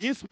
Yes.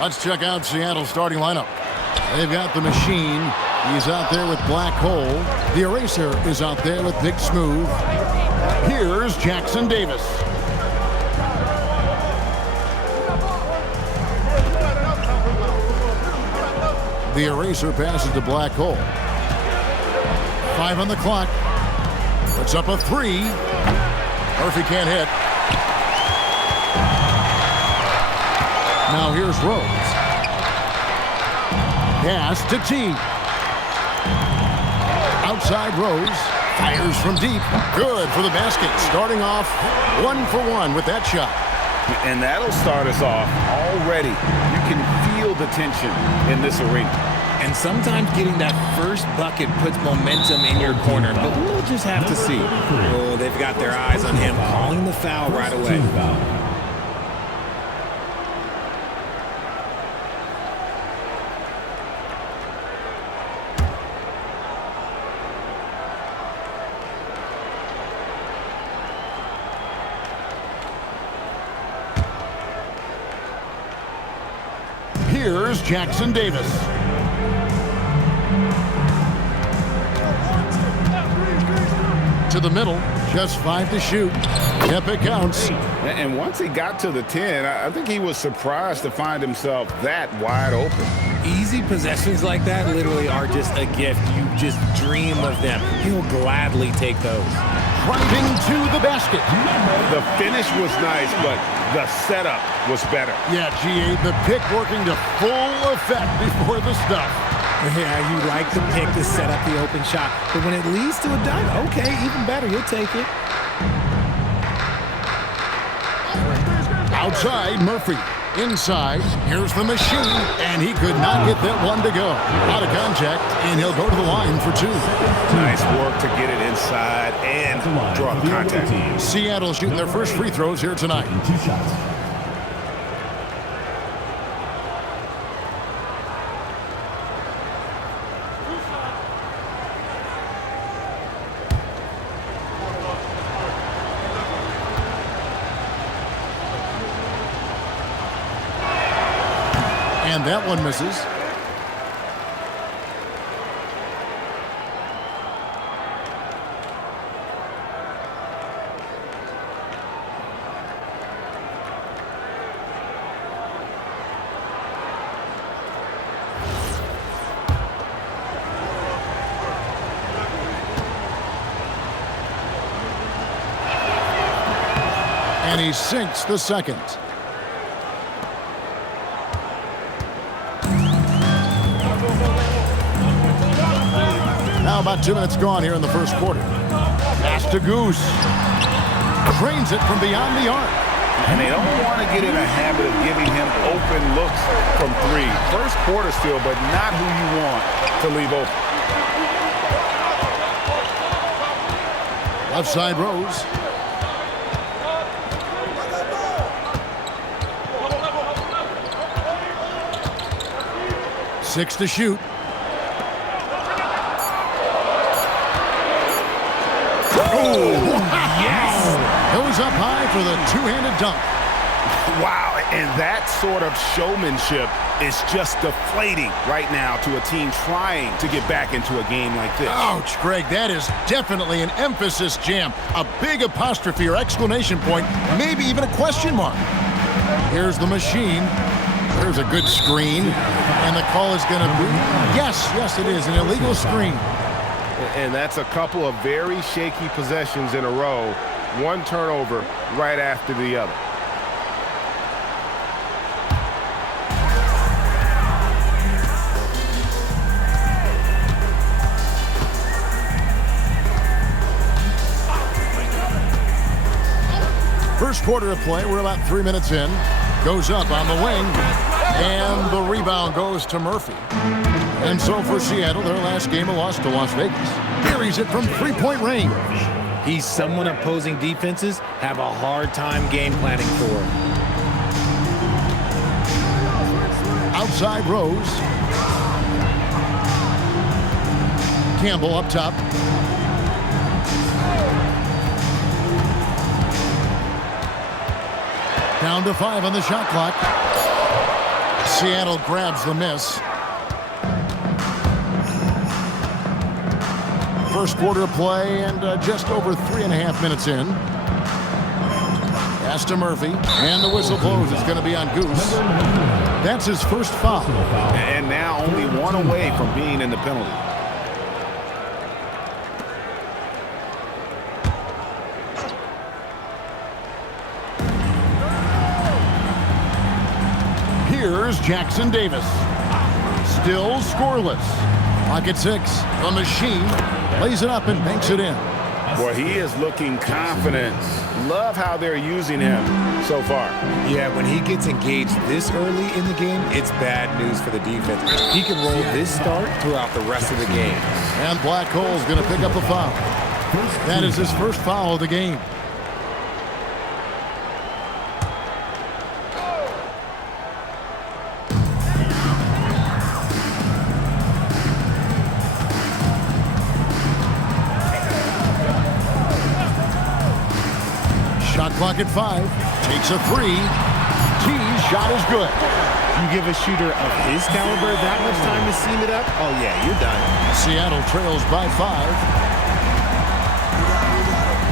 Let's check out Seattle's starting lineup. They've got the Machine. He's out there with Black Hole. The Eraser is out there with Big Smooth. Here's Jackson Davis. The Eraser passes to Black Hole. 5 on the clock. Puts up a 3. Murphy can't hit. Now here's Rose. Pass to T. Outside Rose. Fires from deep. Good for the basket. Starting off 1 for 1 with that shot. And that'll start us off already. You can feel the tension in this arena. And sometimes getting that first bucket puts momentum in your corner, but we'll just have to see. Oh, they've got their eyes on him, calling the foul right away. Here's Jackson Davis. To the middle, just 5 to shoot. Yep, it counts. And once he got to the 10, I think he was surprised to find himself that wide open. Easy possessions like that literally are just a gift. You just dream of them. He'll gladly take those. Driving to the basket. The finish was nice, but the setup was better. Yeah, GA, the pick working to full effect before the stuff. Yeah, you like the pick to set up the open shot. But when it leads to a dunk, okay, even better, you'll take it. Outside, Murphy. Inside, here's the Machine, and he could not get that one to go. Out of contact, and he'll go to the line for 2. Nice work to get it inside and draw the contact. Seattle shooting their first free throws here tonight. 2 shots. And that one misses. And he sinks the second. Now about 2 minutes gone here in the first quarter. Pass to Goose. Drains it from beyond the arc. And they don't want to get in a habit of giving him open looks from three. First quarter still, but not who you want to leave open. Left side Rose. Six to shoot. Goes up high for the two-handed dunk. Wow, and that sort of showmanship is just deflating right now to a team trying to get back into a game like this. Ouch, Greg, that is definitely an emphasis jam. A big apostrophe or exclamation point, maybe even a question mark. Here's the machine. There's a good screen. And the call is going to be, yes, it is, an illegal screen. And that's a couple of very shaky possessions in a row. One turnover right after the other. First quarter of play, we're about 3 minutes in. Goes up on the wing, and the rebound goes to Murphy. And so for Seattle, their last game, a loss to Las Vegas. Buries it from three-point range. He's someone opposing defenses have a hard time game planning for. Outside Rose. Campbell up top. Down to 5 on the shot clock. Seattle grabs the miss. First quarter of play and just over 3.5 minutes in. Pass to Murphy, and the whistle blows. It's going to be on Goose. That's his first foul. And now only one away from being in the penalty. Here's Jackson Davis. Still scoreless. Pocket 6. The machine lays it up and banks it in. Boy, he is looking confident. Love how they're using him so far. Yeah, when he gets engaged this early in the game, it's bad news for the defense. He can roll this start throughout the rest of the game. And Black Hole's going to pick up a foul. That is his first foul of the game. Clock at 5. Takes a 3. T's shot is good. You give a shooter of his caliber that much time to seam it up, oh yeah, you're done. Seattle trails by 5.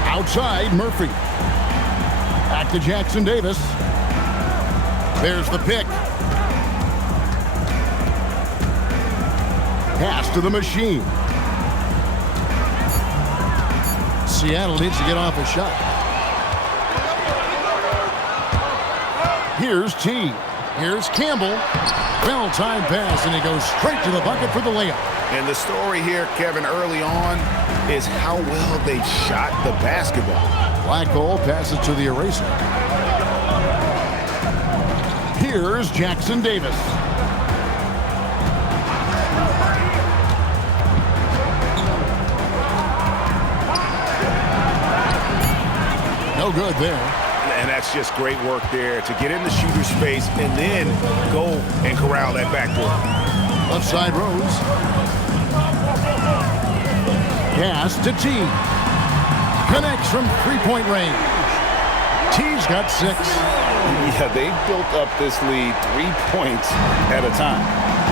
Outside, Murphy. Back to Jackson Davis. There's the pick. Pass to the machine. Seattle needs to get off a shot. Here's T. Here's Campbell. Well-timed pass, and he goes straight to the bucket for the layup. And the story here, Kevin, early on is how well they shot the basketball. Black Hole passes to the eraser. Here's Jackson Davis. No good there. And that's just great work there to get in the shooter's space and then go and corral that backdoor. Left side Rose. Pass to T. Connects from three-point range. T's got 6. Yeah, they built up this lead 3 points at a time.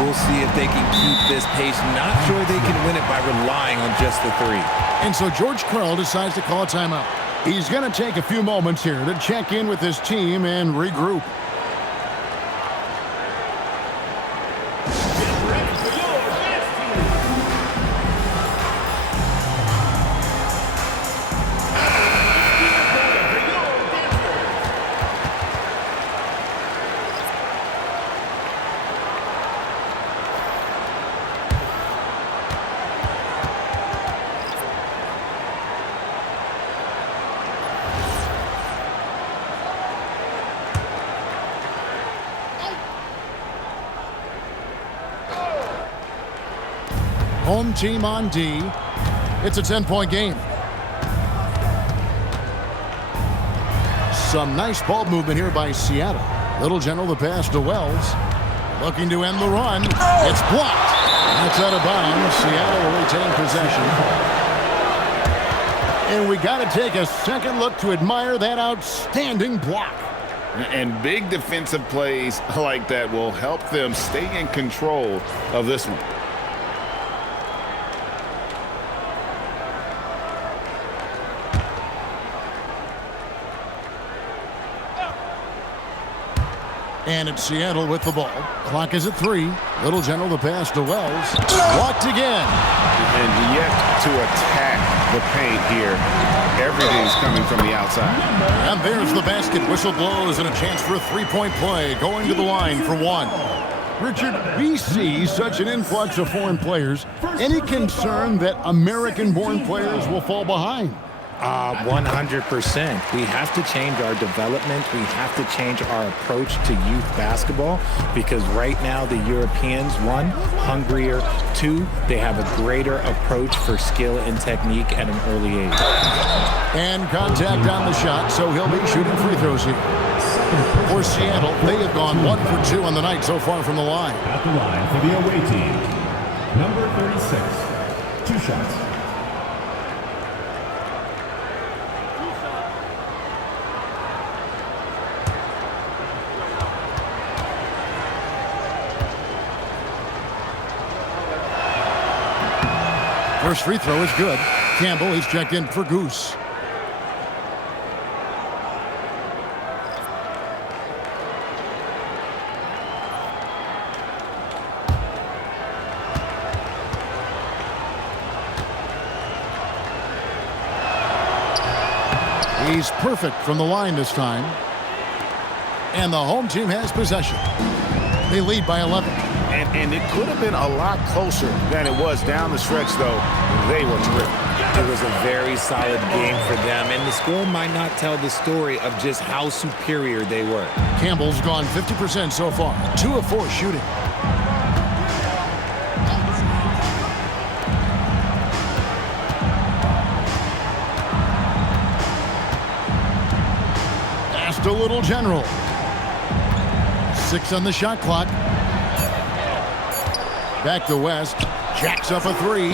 We'll see if they can keep this pace. Not sure they can win it by relying on just the 3. And so George Karl decides to call a timeout. He's going to take a few moments here to check in with his team and regroup. Home team on D. It's a 10-point game. Some nice ball movement here by Seattle. Little General the pass to Wells. Looking to end the run. It's blocked. That's out of bounds. Seattle will retain possession. And we got to take a second look to admire that outstanding block. And big defensive plays like that will help them stay in control of this one. And it's Seattle with the ball. Clock is at 3. Little General the pass to Wells. Blocked again. And yet to attack the paint here. Everything's coming from the outside. And there's the basket. Whistle blows and a chance for a three-point play. Going to the line for one. Richard, we see such an influx of foreign players. Any concern that American-born players will fall behind? 100%. We have to change our development. We have to change our approach to youth basketball because right now the Europeans, 1, hungrier, 2, they have a greater approach for skill and technique at an early age. And contact on the shot, so he'll be shooting free throws here. For Seattle, they have gone 1 for 2 on the night so far from the line. At the line for the away team, number 36, 2 shots. First free throw is good. Campbell, he's checked in for Goose. He's perfect from the line this time. And the home team has possession. They lead by 11. And it could have been a lot closer than it was down the stretch, though. They were terrific. It was a very solid game for them, and the score might not tell the story of just how superior they were. Campbell's gone 50% so far. 2 of 4 shooting. Pass to Little General. 6 on the shot clock. Back to West. Jacks up a 3.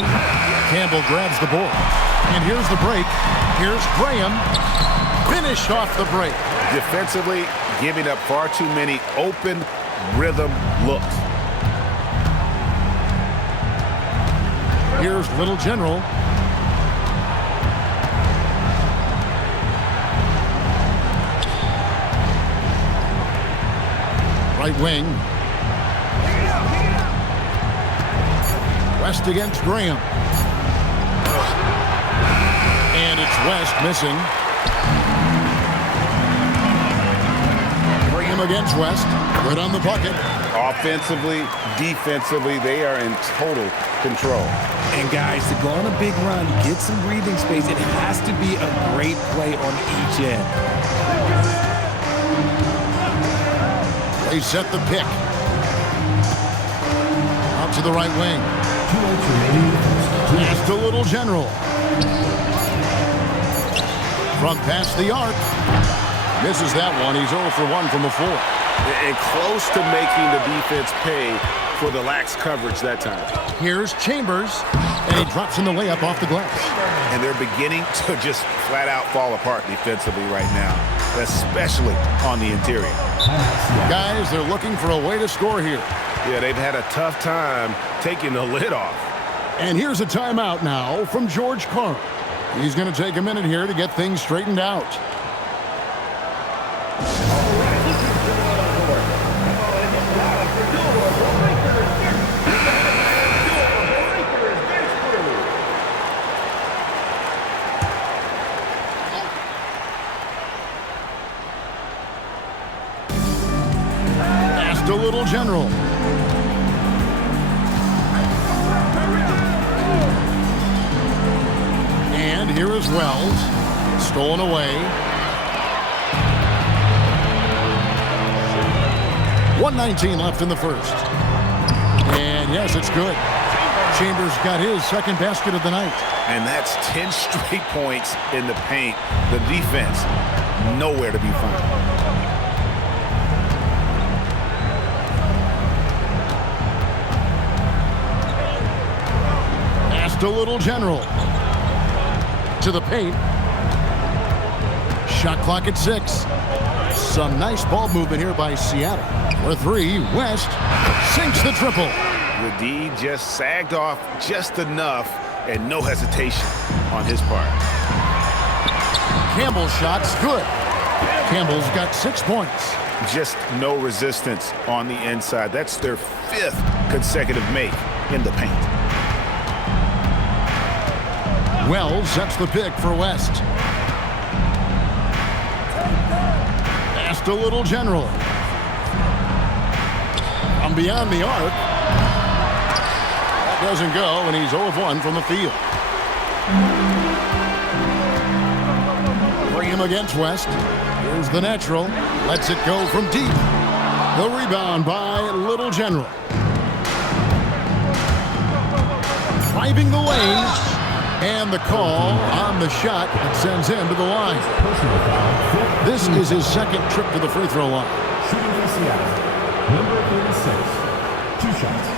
Campbell grabs the board. And here's the break. Here's Graham. Finished off the break. Defensively, giving up far too many open rhythm looks. Here's Little General. Right wing. West against Graham. And it's West missing. Graham against West. Good on the bucket. Offensively, defensively, they are in total control. And guys, to go on a big run, get some breathing space, it has to be a great play on each end. They set the pick. Out to the right wing. Pass to Little General. From past the arc. Misses that one. He's 0 for 1 from the floor. And close to making the defense pay for the lax coverage that time. Here's Chambers. And he drops in the layup off the glass. And they're beginning to just flat out fall apart defensively right now, especially on the interior. Guys, they're looking for a way to score here. Yeah, they've had a tough time taking the lid off. And here's a timeout now from George Carl. He's going to take a minute here to get things straightened out. Pass to Little General. And here is Wells. Stolen away. 1:19 left in the first. And yes, it's good. Chambers got his second basket of the night. And that's 10 straight points in the paint. The defense, nowhere to be found. Past a little general. To the paint. Shot clock at 6. Some nice ball movement here by Seattle. For 3, West sinks the triple. The D just sagged off just enough, and no hesitation on his part. Campbell's shot's good. Campbell's got 6 points. Just no resistance on the inside. That's their 5th consecutive make in the paint. Wells sets the pick for West. Past a little general. From beyond the arc. That doesn't go, and he's 0 of 1 from the field. Bring him against West. Here's the natural. Lets it go from deep. The rebound by Little General. Driving the lane. And the call on the shot that sends him to the line. This is his second trip to the free throw line. Shooting for Seattle, number 36. 2 shots.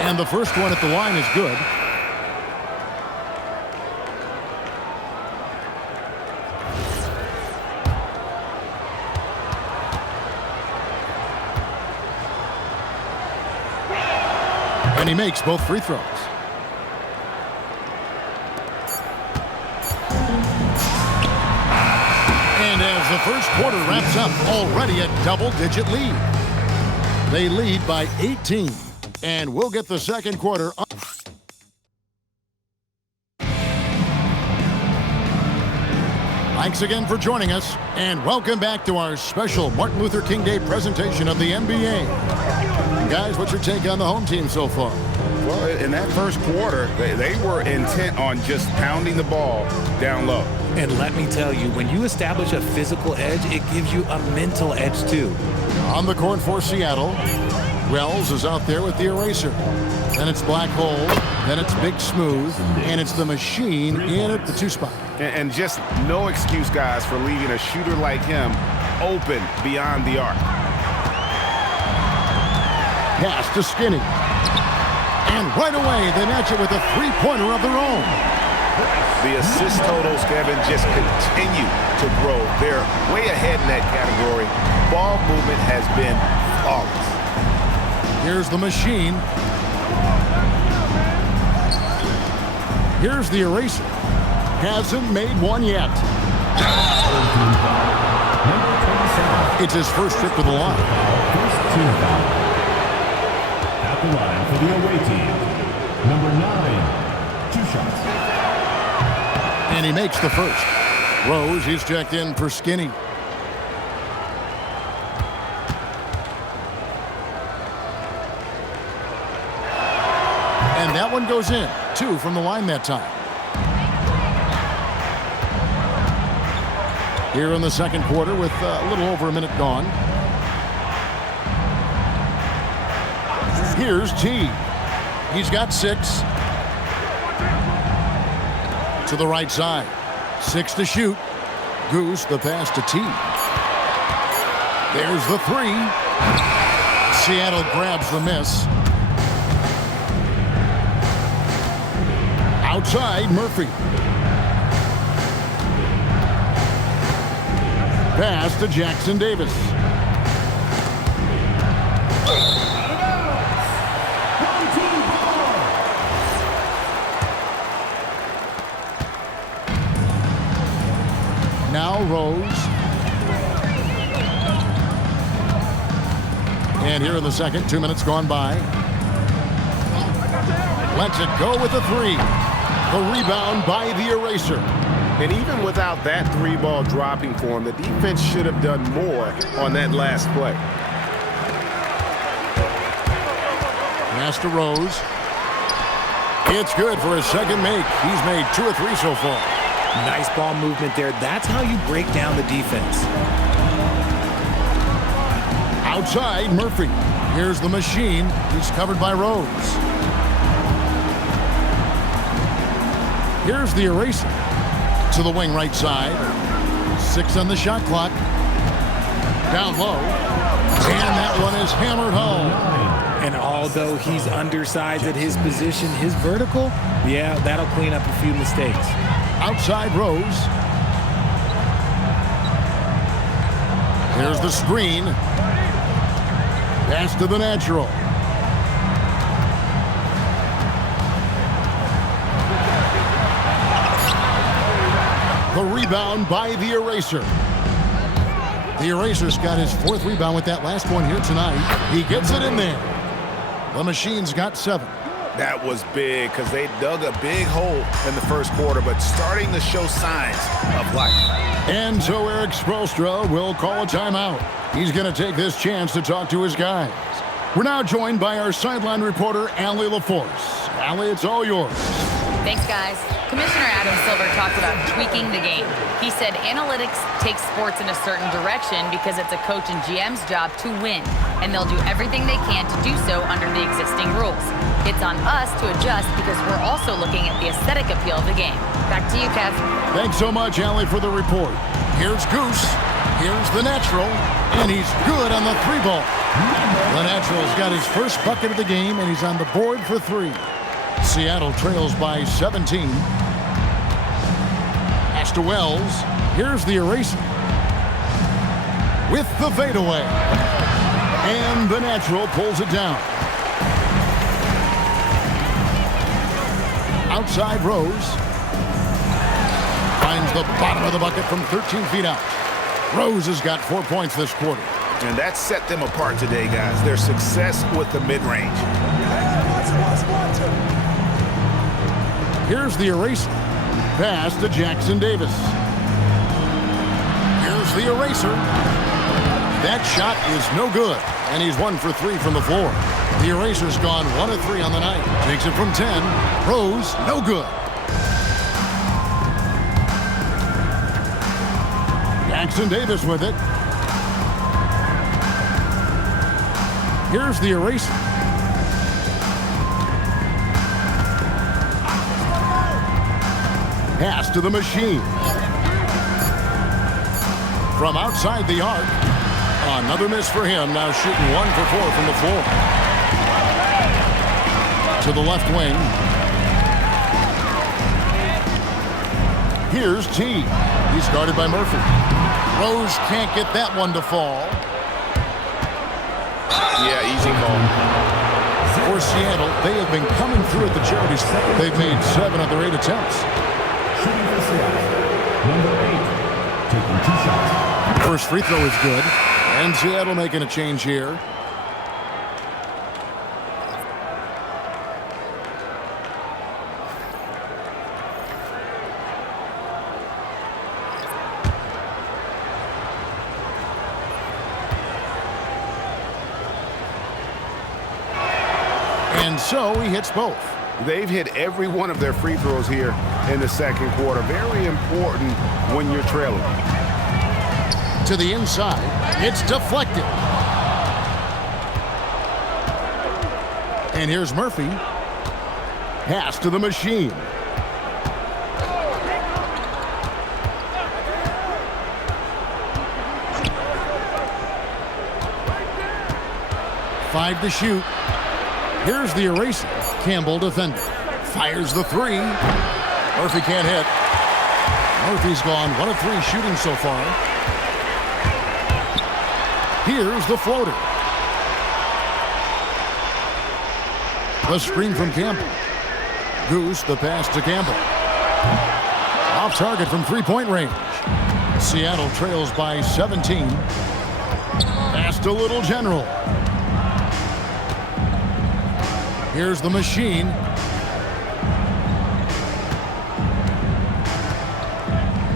And the first one at the line is good. And he makes both free throws. And as the first quarter wraps up, already a double-digit lead. They lead by 18. And we'll get the second quarter. Thanks again for joining us, and welcome back to our special Martin Luther King Day presentation of the NBA. Guys, what's your take on the home team so far? Well, in that first quarter, they were intent on just pounding the ball down low. And let me tell you, when you establish a physical edge, it gives you a mental edge too. On the court for Seattle, Wells is out there with the eraser. Then it's Black Hole, then it's Big Smooth, and it's the machine in at the 2 spot. And just no excuse, guys, for leaving a shooter like him open beyond the arc. Pass to Skinny. And right away, they match it with a 3-pointer of their own. The assist totals, Kevin, just continue to grow. They're way ahead in that category. Ball movement has been flawless. Here's the machine. Here's the eraser. Hasn't made one yet. It's his first trip to the line. First team foul. At the line for the away team, number 9. 2 shots. And he makes the first. Rose, he's checked in for Skinny. And that one goes in. 2 from the line that time. Here in the second quarter with a little over a minute gone. Here's T. He's got 6. To the right side. 6 to shoot. Goose the pass to T. There's the 3. Seattle grabs the miss. Outside, Murphy. Pass to Jackson Davis. Now Rose. And here in the second, 2 minutes gone by. Lets it go with the 3. The rebound by the eraser. And even without that 3-ball dropping for him, the defense should have done more on that last play. Pass to Rose. It's good for his second make. He's made 2 or 3 so far. Nice ball movement there. That's how you break down the defense. Outside, Murphy. Here's the machine. He's covered by Rose. Here's the eraser. To the wing right side. 6 on the shot clock. Down low. And that one is hammered home. And although he's undersized at his position, his vertical, yeah, that'll clean up a few mistakes. Outside Rose. Here's the screen. Pass to the natural. The rebound by the eraser. The eraser's got his 4th rebound with that last one here tonight. He gets it in there. The machine's got 7. That was big because they dug a big hole in the first quarter, but starting to show signs of life. And so Eric Spoelstra will call a timeout. He's going to take this chance to talk to his guys. We're now joined by our sideline reporter, Allie LaForce. Allie, it's all yours. Thanks, guys. Commissioner Adam Silver talked about tweaking the game. He said analytics take sports in a certain direction because it's a coach and GM's job to win, and they'll do everything they can to do so under the existing rules. It's on us to adjust because we're also looking at the aesthetic appeal of the game. Back to you, Kev. Thanks so much, Allie, for the report. Here's Goose. Here's the natural. And he's good on the 3-ball. The natural's got his first bucket of the game, and he's on the board for 3. Seattle trails by 17. Pass to Wells. Here's the eraser. With the fadeaway. And the natural pulls it down. Outside Rose. Finds the bottom of the bucket from 13 feet out. Rose has got 4 points this quarter. And that set them apart today, guys. Their success with the mid-range. Here's the eraser. Pass to Jackson Davis. Here's the eraser. That shot is no good. And he's 1 for 3 from the floor. The eraser's gone 1 of 3 on the night. Takes it from 10. Rose, no good. Jackson Davis with it. Here's the eraser. Pass to the machine. From outside the arc. Another miss for him. Now shooting 1 for 4 from the floor. To the left wing. Here's T. He's guarded by Murphy. Rose can't get that one to fall. Yeah, easy call. For Seattle, they have been coming through at the charity stripe. They've made 7 of their 8 attempts. Shooting for Seattle, number 8, taking 2 shots. First free throw is good. And Seattle making a change here. And so he hits both. They've hit every one of their free throws here in the second quarter. Very important when you're trailing. To the inside. It's deflected. And here's Murphy. Pass to the machine. Five to shoot. Here's the eraser. Campbell defending. Fires the 3. Murphy can't hit. Murphy's gone 1 of 3 shooting so far. Here's the floater. The screen from Campbell. Goose, the pass to Campbell. Off target from 3-point range. Seattle trails by 17. Pass to Little General. Here's the machine.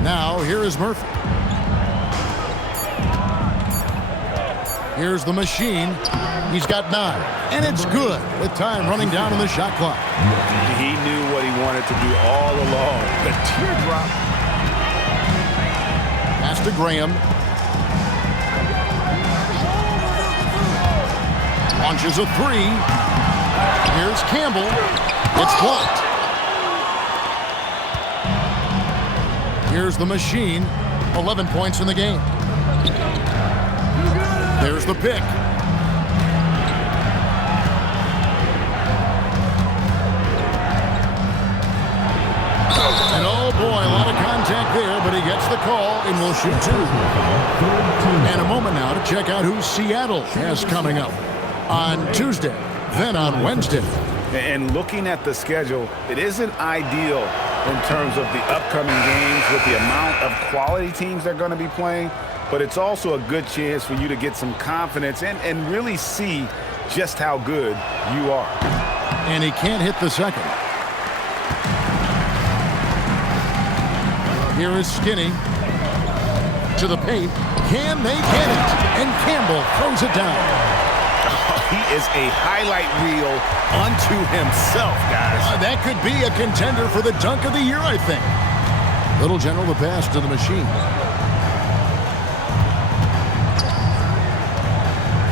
Now, here is Murphy. Here's the machine. He's got 9, and it's good with time running down on the shot clock. He knew what he wanted to do all along. The teardrop. Pass to Graham. Launches a 3. Here's Campbell. It's blocked. Here's the machine. 11 points in the game. There's the pick. And oh boy, a lot of contact there, but he gets the call and will shoot 2. And a moment now to check out who Seattle has coming up on Tuesday, then on Wednesday. And looking at the schedule, it isn't ideal in terms of the upcoming games with the amount of quality teams they're going to be playing, but it's also a good chance for you to get some confidence and really see just how good you are. And he can't hit the second. Here is Skinny to the paint. Can they get it? And Campbell throws it down. He is a highlight reel unto himself, guys. That could be a contender for the dunk of the year, I think. Little General, the pass to the machine.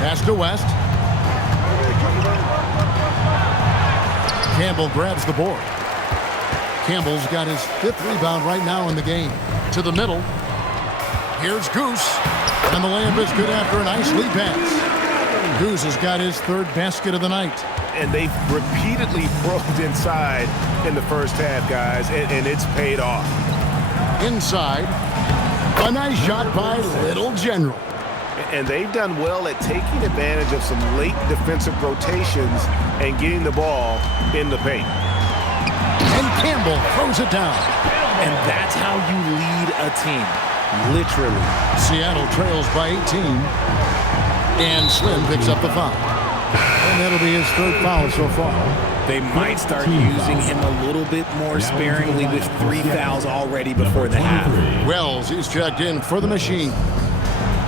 Pass to West. Campbell grabs the board. Campbell's got his 5th rebound right now in the game. To the middle. Here's Goose. And the layup is good after a nice lead pass. Goose has got his 3rd basket of the night. And they've repeatedly probed inside in the first half, guys, and it's paid off. Inside. A nice shot by Little General. And they've done well at taking advantage of some late defensive rotations and getting the ball in the paint. And Campbell throws it down. And that's how you lead a team. Literally. Seattle trails by 18. And Slim picks up the foul. And that'll be his 3rd foul so far. They might start using him a little bit more sparingly with 3 fouls already before the half. Wells is checked in for the machine.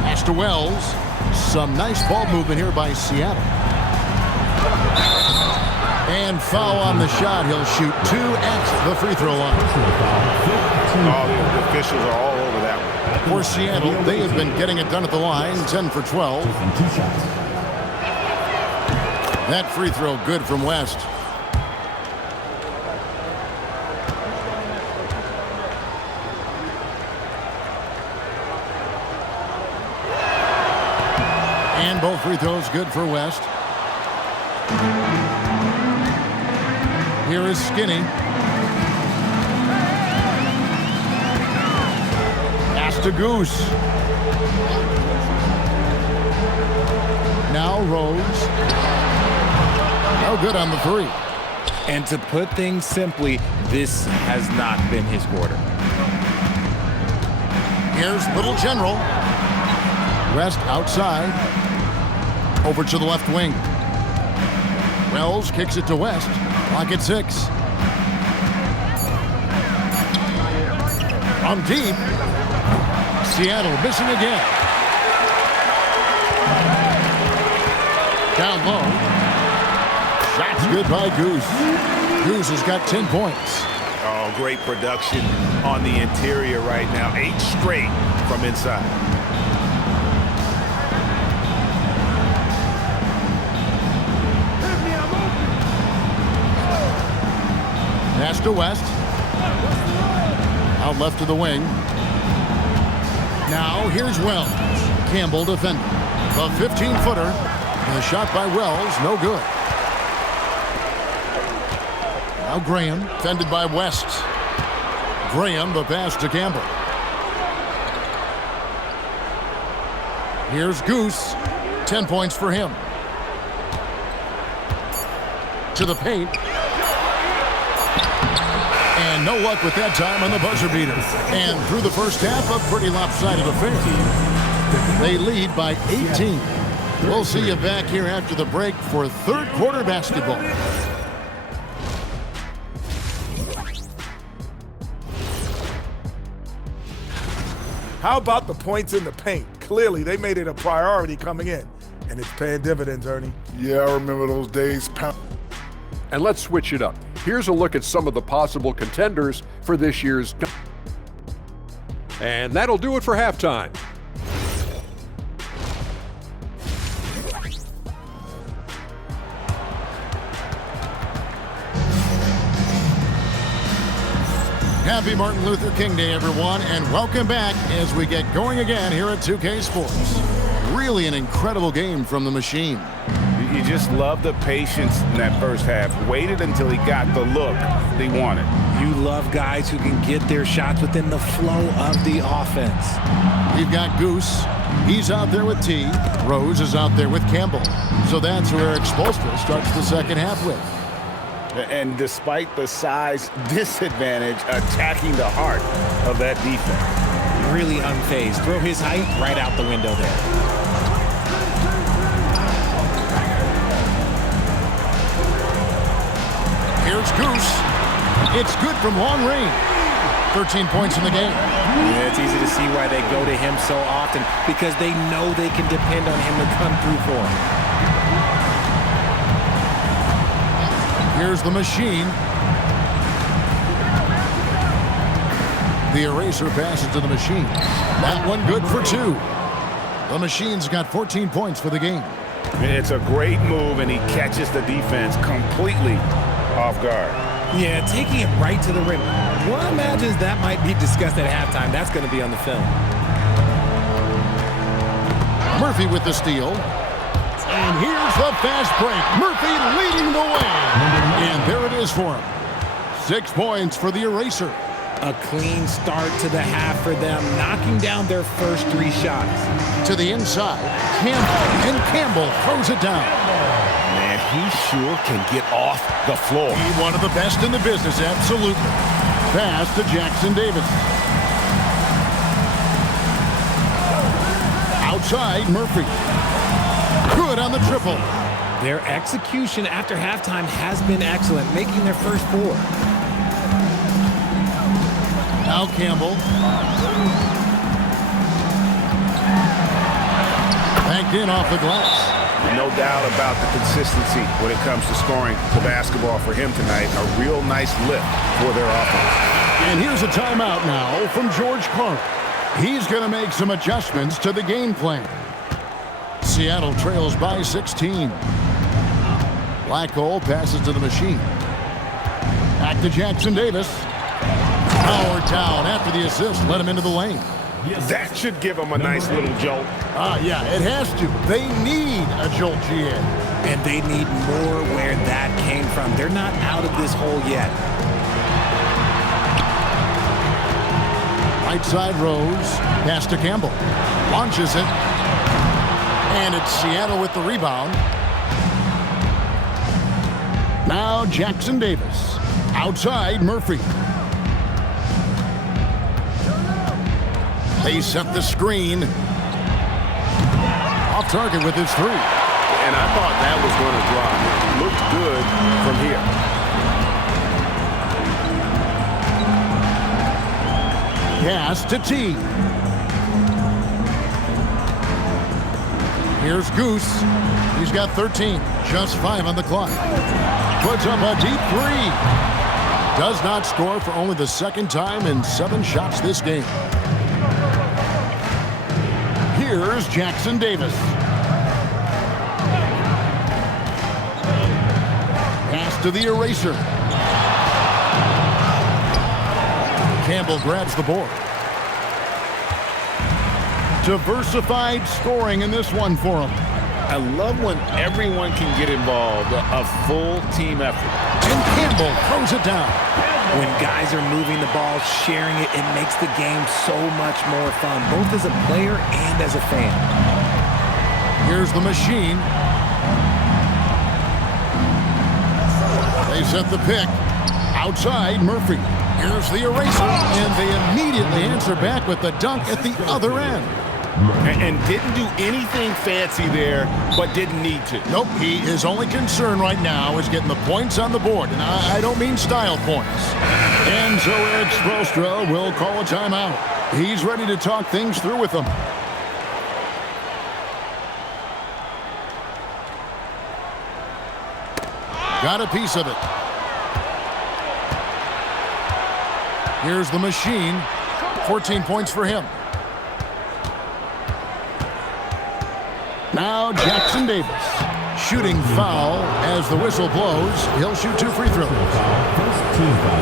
Pass to Wells. Some nice ball movement here by Seattle. And foul on the shot. He'll shoot 2 at the free throw line. All the officials are all over that one. For Seattle, they have been getting it done at the line, 10 for 12. That free throw good from West. And both free throws good for West. Here is Skinny. Pass to Goose. Now Rose. No good on the 3. And to put things simply, this has not been his quarter. Here's Little General. West outside. Over to the left wing. Wells kicks it to West. Clock at 6. On deep. Seattle missing again. Down low. Shot's good by Goose. Goose has got 10 points. Oh, great production on the interior right now. 8 straight from inside. Pass to West. Out left to the wing. Now here's Wells. Campbell defending. A 15-footer. And a shot by Wells, no good. Now Graham, defended by West. Graham, the pass to Campbell. Here's Goose. 10 points for him. To the paint. And no luck with that time on the buzzer beater. And through the first half, a pretty lopsided affair. They lead by 18. We'll see you back here after the break for third quarter basketball. How about the points in the paint? Clearly, they made it a priority coming in. and it's paying dividends, Ernie. Yeah, I remember those days. And let's switch it up. Here's a look at some of the possible contenders for this year's. And that'll do it for halftime. Happy Martin Luther King Day, everyone, and welcome back as we get going again here at 2K Sports. Really an incredible game from the machine. You just love the patience in that first half. Waited until he got the look they wanted. You love guys who can get their shots within the flow of the offense. We've got Goose. He's out there with T. Rose is out there with Campbell. So that's where Eric Spoelstra starts the second half with. And despite the size disadvantage, attacking the heart of that defense. Really unfazed. Throw his height right out the window there. Here's Goose. It's good from long range. 13 points in the game. Yeah, it's easy to see why they go to him so often, because they know they can depend on him to come through for them. Here's the machine. The eraser passes to the machine. That one good for 2. The machine's got 14 points for the game. It's a great move, and he catches the defense completely off guard. Yeah, taking it right to the rim. One imagines that might be discussed at halftime. That's going to be on the film. Murphy with the steal. And here's the fast break. Murphy leading the way. And there it is for him. 6 points for the eraser. A clean start to the half for them, knocking down their first 3 shots. To the inside, Campbell, and Campbell throws it down. Man, he sure can get off the floor. He's one of the best in the business, absolutely. Pass to Jackson Davis. Outside, Murphy. Good on the triple. Their execution after halftime has been excellent, making their first 4. Now Campbell. Banked in off the glass. No doubt about the consistency when it comes to scoring the basketball for him tonight. A real nice lift for their offense. And here's a timeout now from George Clark. He's going to make some adjustments to the game plan. Seattle trails by 16. Blackhole passes to the machine. Back to Jackson Davis. Power down after the assist. Let him into the lane. That should give them a nice little jolt. Yeah, it has to. They need a jolt, GA. And they need more where that came from. They're not out of this hole yet. Right side Rose. Pass to Campbell. Launches it. And it's Seattle with the rebound. Now Jackson Davis. Outside Murphy. They set the screen. Off target with his 3. And I thought that was going to drop. It looked good from here. Pass to T. Here's Goose. He's got 13. Just 5 on the clock. Puts up a deep 3. Does not score for only the second time in 7 shots this game. Here's Jackson Davis. Pass to the eraser. Campbell grabs the board. Diversified scoring in this one for him. I love when everyone can get involved, a full team effort. And Campbell throws it down. When guys are moving the ball, sharing it, it makes the game so much more fun, both as a player and as a fan. Here's the machine. They set the pick. Outside, Murphy. Here's the eraser. And they immediately answer back with the dunk at the other end. And didn't do anything fancy there, but didn't need to. Nope, his only concern right now is getting the points on the board. And I don't mean style points. And so Eric Spoelstra will call a timeout. He's ready to talk things through with them. Got a piece of it. Here's the machine. 14 points for him. Now Jackson Davis. Shooting foul as the whistle blows. He'll shoot 2 free throws.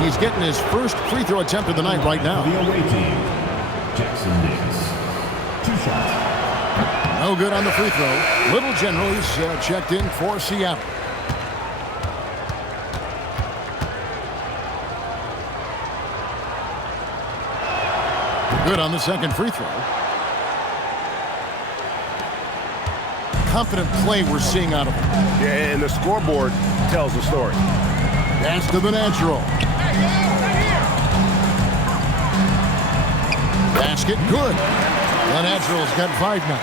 He's getting his first free throw attempt of the night right now. The away team, Jackson Davis. 2 shots. No good on the free throw. Little Generals checked in for Seattle. Good on the second free throw. Confident play we're seeing out of him. Yeah, and the scoreboard tells the story. Pass to the natural. Basket good. The natural's got 5 now.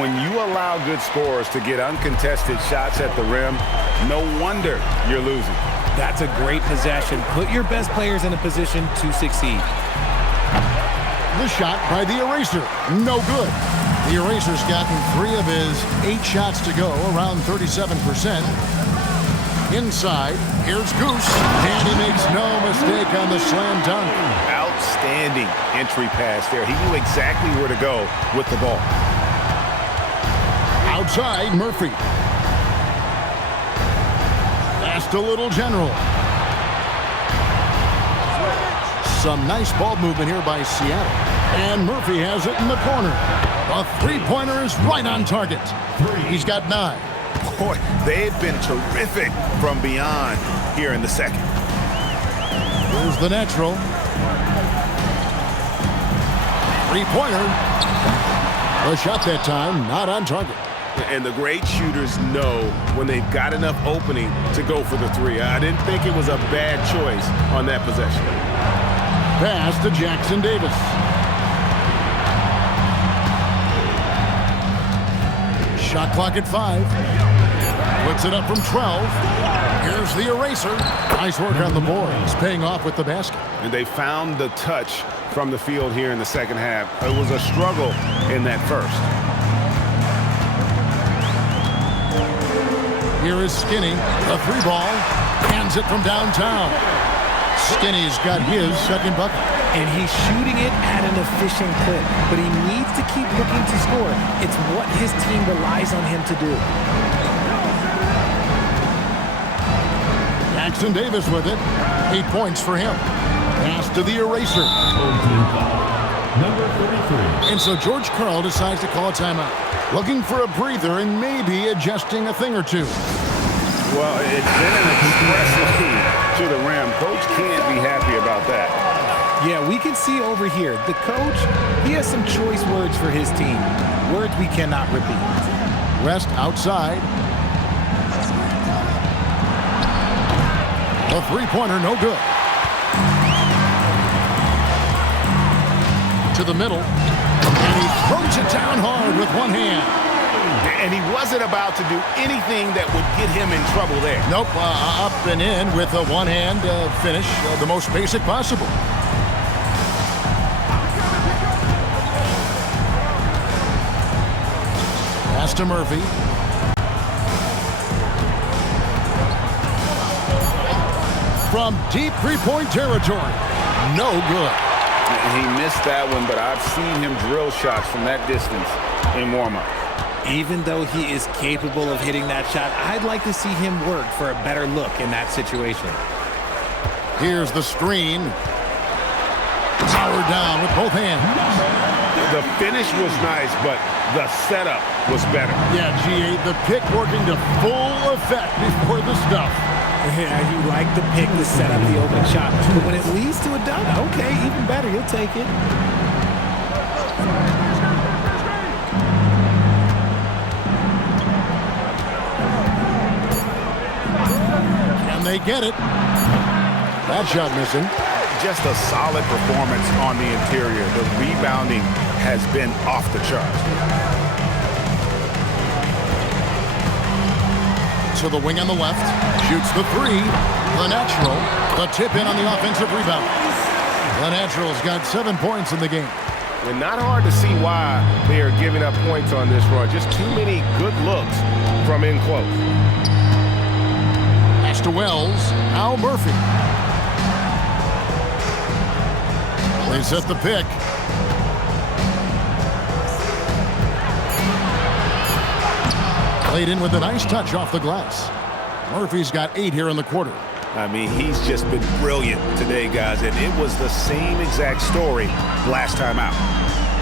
When you allow good scorers to get uncontested shots at the rim, no wonder you're losing. That's a great possession. Put your best players in a position to succeed. The shot by the eraser. No good. The eraser's gotten 3 of his 8 shots to go, around 37%. Inside, here's Goose, and he makes no mistake on the slam dunk. Outstanding entry pass there. He knew exactly where to go with the ball. Outside, Murphy. Last a Little General. Some nice ball movement here by Seattle. And Murphy has it in the corner. A three-pointer is right on target. He's got 9. Boy, they've been terrific from beyond here in the second. Here's the natural. Three-pointer. The shot that time, not on target. And the great shooters know when they've got enough opening to go for the 3. I didn't think it was a bad choice on that possession. Pass to Jackson Davis. Shot clock at 5. Puts it up from 12. Here's the eraser. Nice work on the boards, paying off with the basket. And they found the touch from the field here in the second half. It was a struggle in that first. Here is Skinny. The 3 ball. Hands it from downtown. Skinny's got his second bucket. And he's shooting it at an efficient clip, but he needs to keep looking to score. It's what his team relies on him to do. Jackson Davis with it. 8 points for him. Pass to the eraser. Number 33. And so George Karl decides to call a timeout. Looking for a breather and maybe adjusting a thing or two. Well, it's been an expressive lead to the rim. Coach can't be happy about that. Yeah, we can see over here, the coach, he has some choice words for his team. Words we cannot repeat. West outside. The three-pointer, no good. To the middle. And he throws it down hard with one hand. And he wasn't about to do anything that would get him in trouble there. Nope, up and in with a one-hand finish, the most basic possible. Pass to Murphy. From deep three-point territory. No good. He missed that one, but I've seen him drill shots from that distance in warm-up. Even though he is capable of hitting that shot, I'd like to see him work for a better look in that situation. Here's the screen. Power down with both hands. The finish was nice, but the setup was better. Yeah, G8, the pick working to full effect before the stuff. Yeah, you like the pick to set up the open shot. But when it leads to a dunk, okay, even better, you'll take it. Can they get it? That shot missing. Just a solid performance on the interior. The rebounding has been off the charts. To the wing on the left. Shoots the 3. The natural. The tip in on the offensive rebound. The natural's got 7 points in the game. And not hard to see why they are giving up points on this run. Just too many good looks from in close. Pass to Wells. Now Murphy. They set the pick. Played in with a nice touch off the glass. Murphy's got 8 here in the quarter. I mean, he's just been brilliant today, guys, and it was the same exact story last time out.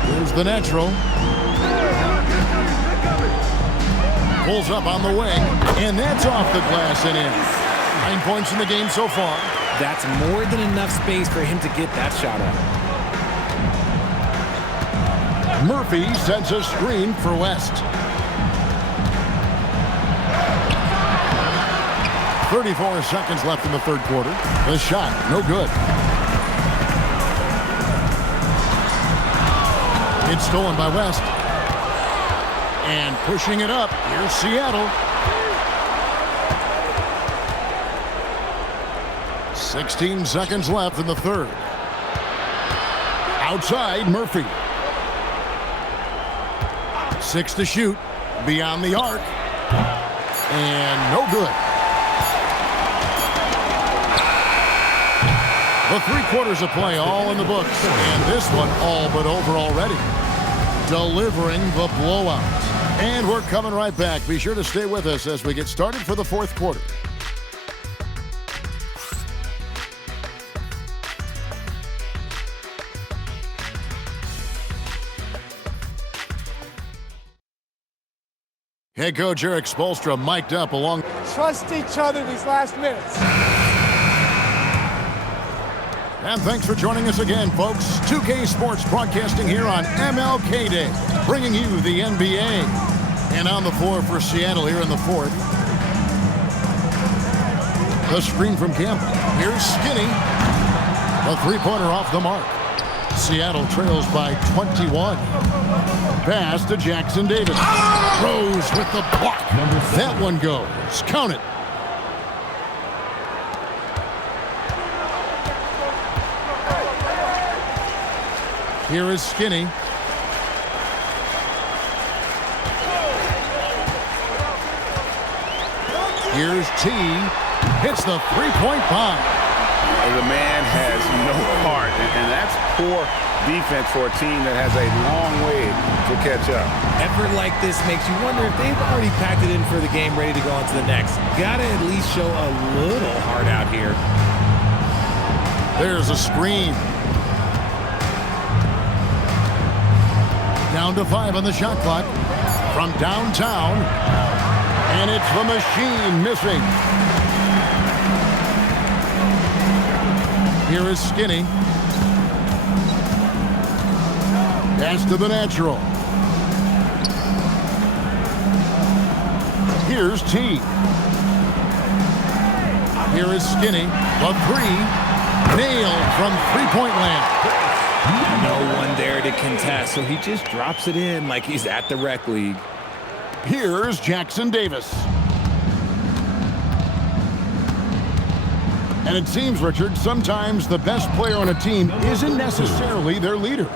Here's the natural. Pulls up on the wing, and that's off the glass and in. 9 points in the game so far. That's more than enough space for him to get that shot on. Murphy sends a screen for West. 34 seconds left in the third quarter. The shot, no good. It's stolen by West. And pushing it up, here's Seattle. 16 seconds left in the third. Outside, Murphy. 6 to shoot. Beyond the arc. And no good. The 3 quarters of play all in the books. And this one all but over already. Delivering the blowout. And we're coming right back. Be sure to stay with us as we get started for the fourth quarter. Head coach Eric Spoelstra mic'd up along. Trust each other these last minutes. And thanks for joining us again, folks. 2K Sports broadcasting here on MLK Day, bringing you the NBA. And on the floor for Seattle here in the fourth. The screen from Campbell. Here's Skinny. A 3-pointer off the mark. Seattle trails by 21. Pass to Jackson Davis. Rose with the block. That one goes. Count it. Here is Skinny. Here's T. Hits the 3-point bomb. The man has no heart, and that's poor defense for a team that has a long way to catch up. Effort like this makes you wonder if they've already packed it in for the game, ready to go on to the next. Gotta at least show a little heart out here. There's a screen. Down to 5 on the shot clock from downtown. And it's the machine missing. Here is Skinny. Pass to the natural. Here's T. Here is Skinny. The 3. Nailed from 3-point land. No one there to contest, so he just drops it in like he's at the rec league. Here's Jackson Davis. And it seems, Richard, sometimes the best player on a team isn't necessarily their leader.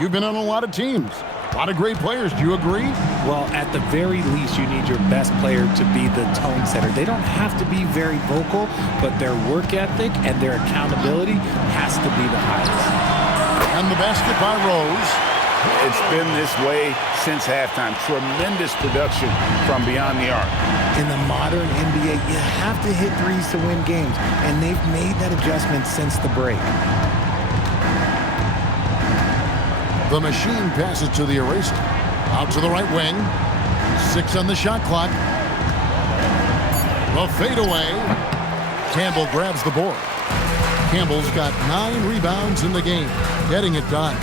You've been on a lot of teams, a lot of great players. Do you agree? Well, at the very least, you need your best player to be the tone setter. They don't have to be very vocal, but their work ethic and their accountability has to be the highest. And the basket by Rose. It's been this way since halftime. Tremendous production from beyond the arc. In the modern NBA, you have to hit threes to win games, and they've made that adjustment since the break. The machine passes to the eraser. Out to the right wing. 6 on the shot clock. The fadeaway. Campbell grabs the board. Campbell's got 9 rebounds in the game, getting it done.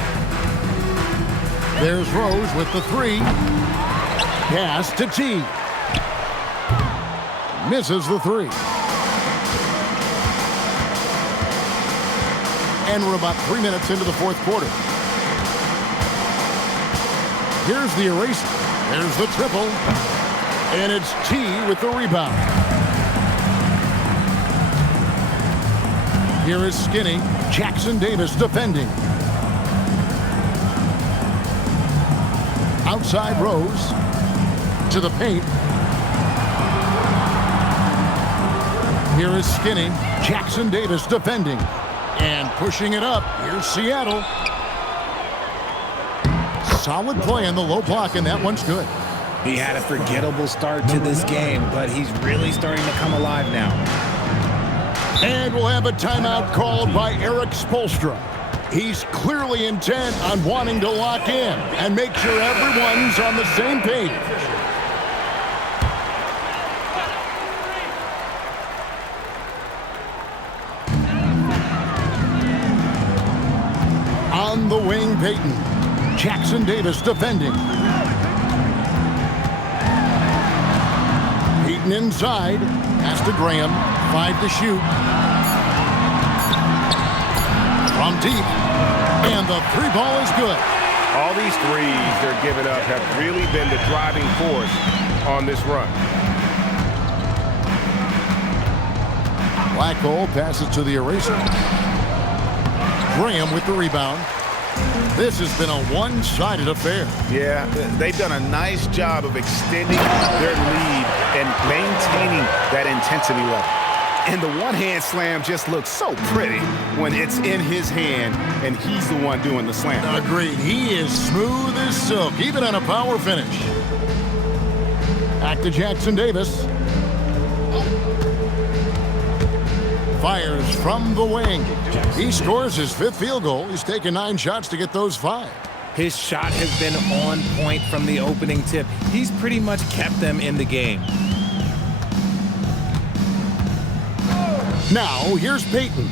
There's Rose with the 3. Pass to T. Misses the 3. And we're about 3 minutes into the fourth quarter. Here's the eraser. There's the triple. And it's T with the rebound. Here is Skinny. Jackson Davis defending. Outside Rose. To the paint. Here is Skinny. Jackson Davis defending. And pushing it up. Here's Seattle. Solid play in the low block, and that one's good. He had a forgettable start to this game, but he's really starting to come alive now. And we'll have a timeout called by Eric Spoelstra. He's clearly intent on wanting to lock in and make sure everyone's on the same page. On the wing, Peyton. Jackson Davis defending. Peyton inside. Pass to Graham. 5 to shoot. From deep. And the three ball is good. All these threes they're giving up have really been the driving force on this run. Blackwell passes to the eraser. Graham with the rebound. This has been a one-sided affair. Yeah, they've done a nice job of extending their lead and maintaining that intensity level. And the one-hand slam just looks so pretty when it's in his hand and he's the one doing the slam. Agreed. He is smooth as silk, even on a power finish. Back to Jackson Davis. Fires from the wing. He scores his 5th field goal. He's taken 9 shots to get those 5. His shot has been on point from the opening tip. He's pretty much kept them in the game. Now, here's Peyton.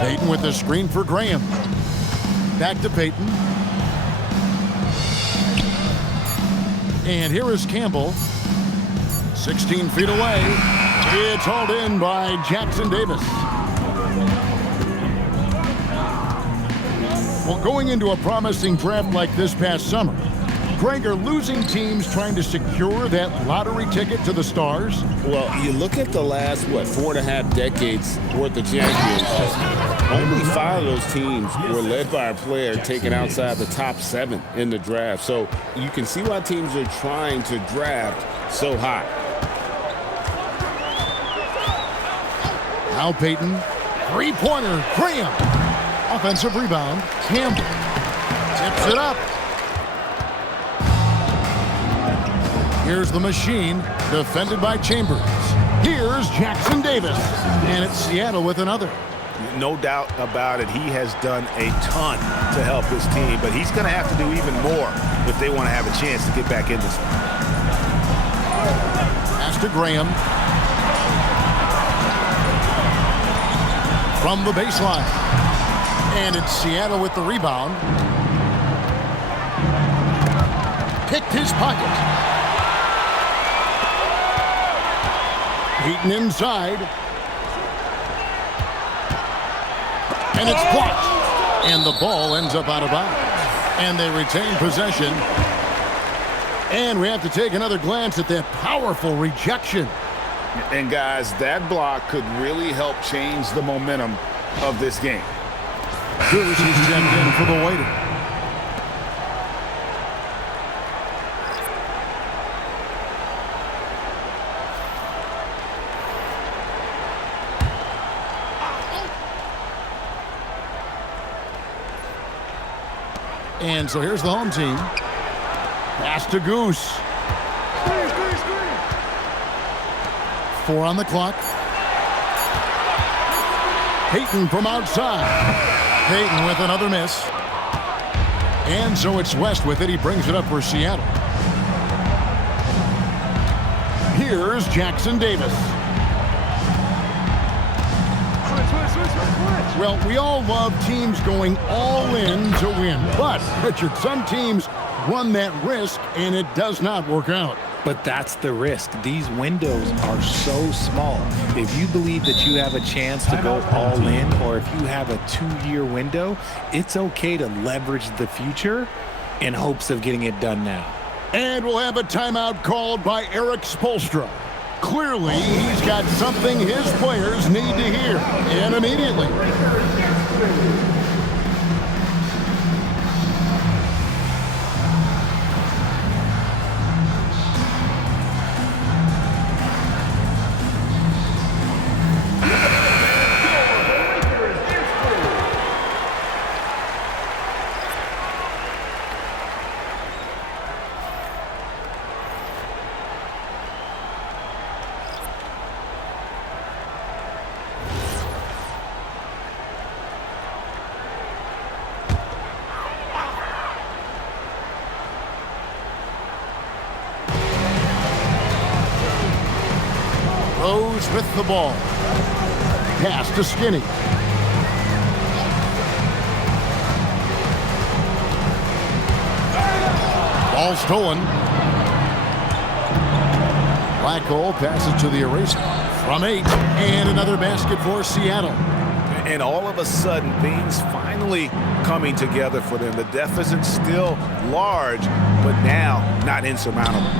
Peyton with the screen for Graham. Back to Peyton. And here is Campbell. 16 feet away. It's hauled in by Jackson Davis. Well, going into a promising draft like this past summer, Greg, are losing teams trying to secure that lottery ticket to the stars? Well, you look at the last, 4.5 decades worth of champions. Only 5 of those teams were led by a player taken outside the top 7 in the draft. So you can see why teams are trying to draft so high. Now Peyton. Three-pointer. Graham. Offensive rebound. Campbell. Tips it up. Here's the machine. Defended by Chambers. Here's Jackson Davis. And it's Seattle with another. No doubt about it. He has done a ton to help his team, but he's going to have to do even more if they want to have a chance to get back in this one. Pass to Graham. From the baseline. And it's Seattle with the rebound. Picked his pocket. Peyton inside. And it's blocked. And the ball ends up out of bounds. And they retain possession. And we have to take another glance at that powerful rejection. And guys, that block could really help change the momentum of this game. Cruz is checked in for the waiter. And so here's the home team. Pass to Goose. 4 on the clock. Peyton from outside. Peyton with another miss. And so it's West with it. He brings it up for Seattle. Here's Jackson Davis. Well, we all love teams going all in to win. But, Richard, some teams run that risk, and it does not work out. But that's the risk. These windows are so small. If you believe that you have a chance to go all in, or if you have a 2-year window, it's okay to leverage the future in hopes of getting it done now. And we'll have a timeout called by Eric Spoelstra. Clearly, he's got something his players need to hear, and immediately. Throws with the ball. Pass to Skinny. Ball stolen. Blackhole passes to the eraser from 8, and another basket for Seattle. And all of a sudden, things finally coming together for them. The deficit's still large, but now not insurmountable.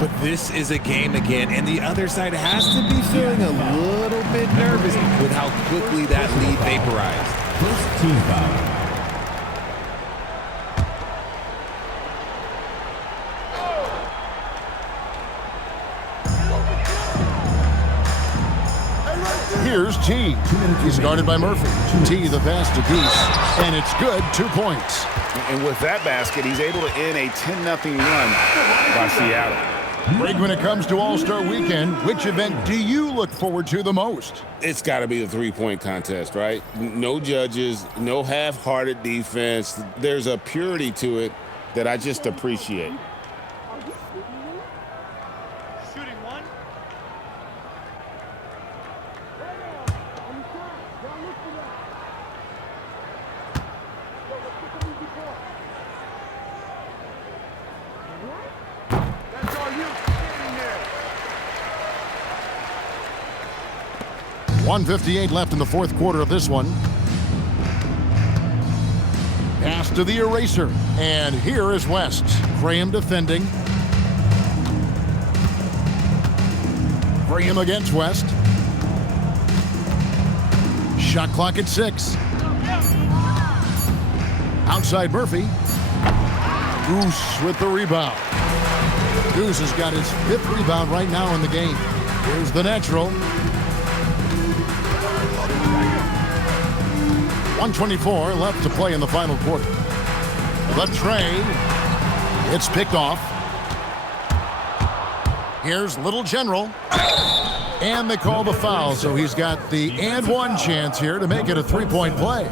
But this is a game again, and the other side has to be feeling a little bit nervous with how quickly that lead vaporized. First team foul. Here's T. He's guarded by Murphy. T, the pass to Goose, and it's good. 2 points. And with that basket, he's able to end a 10-0 run by Seattle. Greg, when it comes to All-Star Weekend, which event do you look forward to the most? It's got to be the three-point contest, right? No judges, no half-hearted defense. There's a purity to it that I just appreciate. Shooting one. That's all you. Standing there. 1:58 left in the fourth quarter of this one. Pass to the eraser, and here is West. Graham defending. Graham against West. Shot clock at 6. Outside Murphy. Goose with the rebound. Goose has got his 5th rebound right now in the game. Here's the natural. 1:24 left to play in the final quarter. The tray. It's picked off. Here's Little General. And they call the foul, so he's got the and one chance here to make it a 3-point play.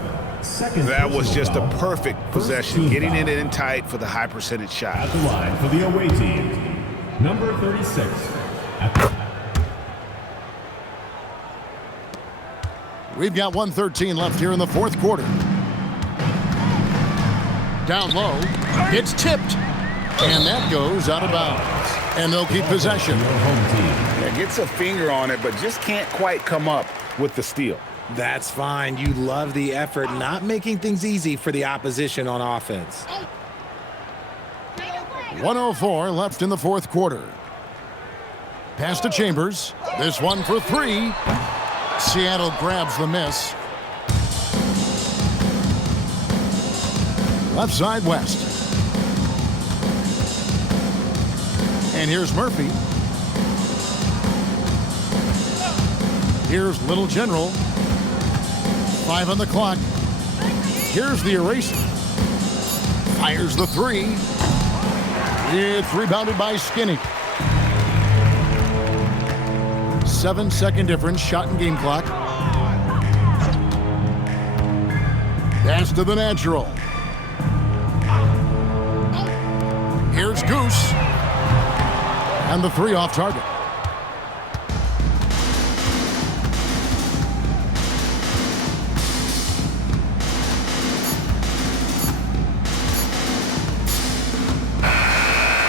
That was just a perfect possession, getting it in tight for the high percentage shot. At the line for the away team, number 36. We've got 1:13 left here in the fourth quarter. Down low. It's tipped. And that goes out of bounds. And they'll keep possession. Yeah, gets a finger on it, but just can't quite come up with the steal. That's fine. You love the effort, not making things easy for the opposition on offense. 1:04 left in the fourth quarter. Pass to Chambers. This one for 3. Seattle grabs the miss. Left side West. And here's Murphy. Here's Little General. 5 on the clock. Here's the eraser. Fires the 3. It's rebounded by Skinny. 7-second difference, shot and game clock. Pass to the natural. Here's Goose. And the 3 off target.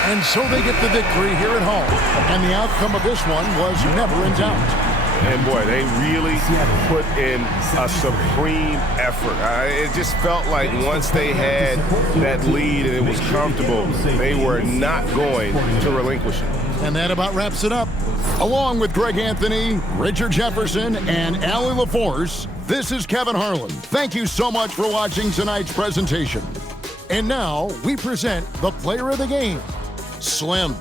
And so they get the victory here at home. And the outcome of this one was never in doubt. And boy, they really put in a supreme effort. It just felt like once they had that lead and it was comfortable, they were not going to relinquish it. And that about wraps it up. Along with Greg Anthony, Richard Jefferson, and Allie LaForce, this is Kevin Harlan. Thank you so much for watching tonight's presentation. And now we present the player of the game, Slim.